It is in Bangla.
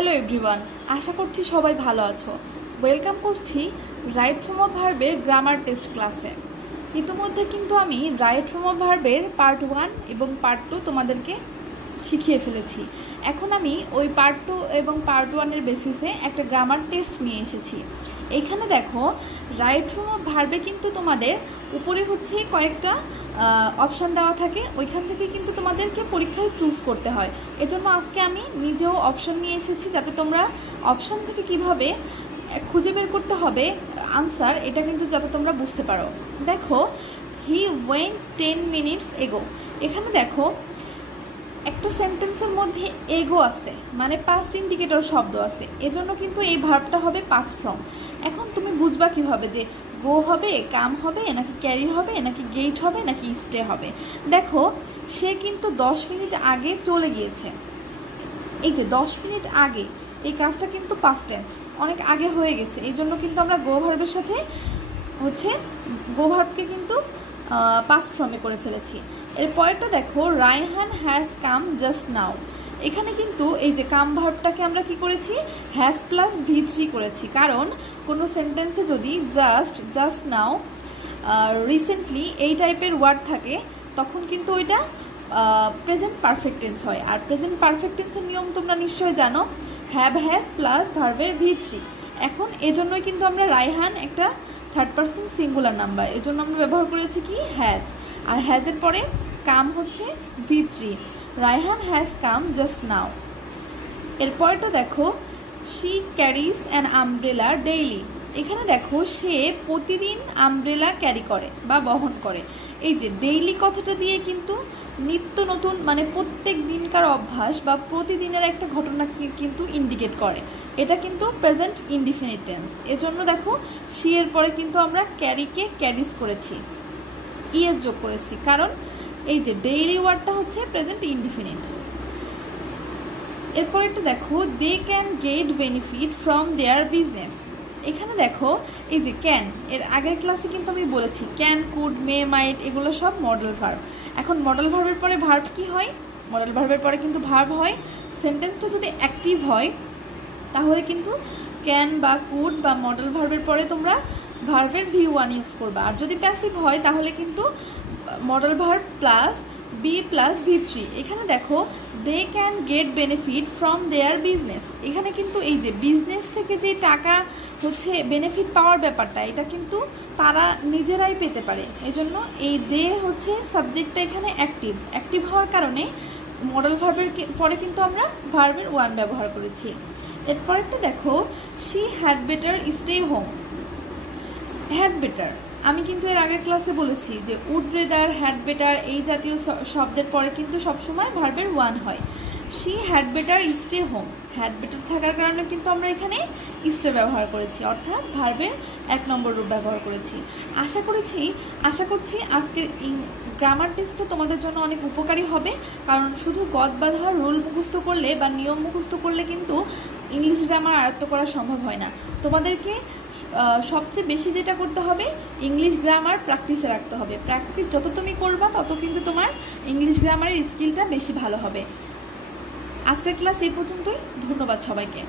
হ্যালো এভরিওয়ান, আশা করছি সবাই ভালো আছো। ওয়েলকাম করছি রাইট ফর্ম অফ ভার্বের গ্রামার টেস্ট ক্লাসে। ইতিমধ্যে কিন্তু আমি রাইট ফর্ম অফ ভার্বের পার্ট 1 এবং পার্ট 2 তোমাদেরকে শিখিয়ে ফেলেছি। এখন আমি ওই পার্ট 2 এবং পার্ট 1-এর বেসিসে একটা গ্রামার টেস্ট নিয়ে এসেছি। এখানে দেখো, রাইট ফর্ম অফ ভার্বে কিন্তু তোমাদের উপরে হচ্ছে কয়েকটা অপশান দেওয়া থাকে, ওইখান থেকে কিন্তু তোমাদেরকে পরীক্ষায় চুজ করতে হয়। এজন্য আজকে আমি নিজেও অপশান নিয়ে এসেছি, যাতে তোমরা অপশান থেকে কিভাবে খুঁজে বের করতে হবে আনসার, এটা কিন্তু যাতে তোমরা বুঝতে পারো। দেখো, হি ওয়েন্ট 10 মিনিটস এগো। এখানে দেখো একটা সেন্টেন্সের মধ্যে এগো আছে, মানে পাস্ট ইন্ডিকেটর শব্দ আছে, এজন্য কিন্তু এই ভার্বটা হবে পাস্ট ফর্ম। এখন তুমি বুঝবা কিভাবে যে গো হবে, কাম হবে, নাকি ক্যারি হবে, নাকি গেট হবে, নাকি স্টে হবে। দেখো, সে কিন্তু 10 মিনিট আগে চলে গিয়েছে। এই যে 10 মিনিট আগে, এই কাজটা কিন্তু পাস্ট টেন্স, অনেক আগে হয়ে গেছে। এই জন্য কিন্তু আমরা গো ভার্বের সাথে হচ্ছে গো ভার্বকে কিন্তু পাস্ট ফর্মে করে ফেলেছি। এরপরটা দেখো, Raihan has come just now. এখানে কিন্তু এই যে কাম ভার্বটাকে আমরা কি করেছি, হ্যাজ প্লাস V3 করেছি, কারণ কোনো সেন্টেন্সে যদি জাস্ট নাও, রিসেন্টলি এই টাইপের ওয়ার্ড থাকে, তখন কিন্তু ওইটা প্রেজেন্ট পারফেক্ট টেন্স হয়। আর প্রেজেন্ট পারফেক্ট টেন্সের নিয়ম তোমরা নিশ্চয়ই জানো, হ্যাভ হ্যাজ প্লাস ভার্বের V3। এখন এজন্যই কিন্তু আমরা রায়হান একটা থার্ড পারসন সিঙ্গুলার নাম্বার, এজন্য আমরা ব্যবহার করেছি কি হ্যাজ, আর হ্যাজের পরে কাম হচ্ছে V3। Raihan has come just now. এরপরটা দেখো, she carries an umbrella daily. এখানে দেখো, সে প্রতিদিন আমব্রেলা ক্যারি করে বা বহন করে। এই যে ডেইলি কথাটা দিয়ে কিন্তু নিত্য নতুন, মানে প্রত্যেক দিনকার অভ্যাস বা প্রতিদিনের একটা ঘটনাকে কিন্তু ইন্ডিকেট করে। এটা কিন্তু প্রেজেন্ট ইনডিফিনিট টেন্স, এজন্য দেখো শি এর পরে কিন্তু আমরা ক্যারিকে ক্যারিজ করেছি, ইএস যোগ করেছি, কারণ এই যে ডেইলি ওয়ার্ডটা হচ্ছে প্রেজেন্ট ইনডিফিনিট। এরপর একটা দেখো, they can get benefit from their business. এখানে দেখো, এই যে ক্যান, এর আগের ক্লাসে কিন্তু আমি বলেছি ক্যান, কুড, মে, মাইট এগুলো সব মডেল ভার্ব। এখন মডেল ভার্বের পরে ভার্ব কি হয়, মডেল ভার্বের পরে কিন্তু ভার্ব হয়। সেন্টেন্সটা যদি অ্যাক্টিভ হয় তাহলে কিন্তু ক্যান বা কুড বা মডেল ভার্বের পরে তোমরা ভার্বের V1 ইউজ করবা। আর যদি প্যাসিভ হয় তাহলে কিন্তু modal verb plus B plus V3। এখানে দেখো, they can get benefit from their business. এখানে কিন্তু এই যে বিজনেস থেকে যে টাকা হচ্ছে বেনিফিট পাওয়ার ব্যাপারটা, এটা কিন্তু তারা নিজেরাই পেতে পারে। এই জন্য এই দে হচ্ছে সাবজেক্টটা এখানে অ্যাক্টিভ হওয়ার কারণে মডেল ভার্বের পরে কিন্তু আমরা ভার্বের 1 ব্যবহার করেছি। এরপরেরটা দেখো, she had better stay home. Had better আমি কিন্তু এর আগের ক্লাসে বলেছি যে উড রেদার, হ্যাড বেটার এই জাতীয় শব্দের পরে কিন্তু সবসময় ভার্বের 1 হয়। She had better stay home, had better থাকার কারণে কিন্তু আমরা এখানে স্টে ব্যবহার করেছি, অর্থাৎ ভার্বের 1 নম্বর রূপ ব্যবহার করেছি। আশা করছি আজকের গ্রামার টেস্টটা তোমাদের জন্য অনেক উপকারী হবে, কারণ শুধু গদ বাঁধা রুল মুখস্থ করলে বা নিয়ম মুখস্থ করলে কিন্তু ইংলিশ গ্রামার আয়ত্ত করা সম্ভব হয় না। তোমাদেরকে সবচেয়ে বেশি যেটা করতে হবে, ইংলিশ গ্রামার প্র্যাকটিসে রাখতে হবে। প্র্যাকটিস যত তুমি করবা তত কিন্তু তোমার ইংলিশ গ্রামারের স্কিলটা বেশি ভালো হবে। আজকের ক্লাস এই পর্যন্তই, ধন্যবাদ সবাইকে।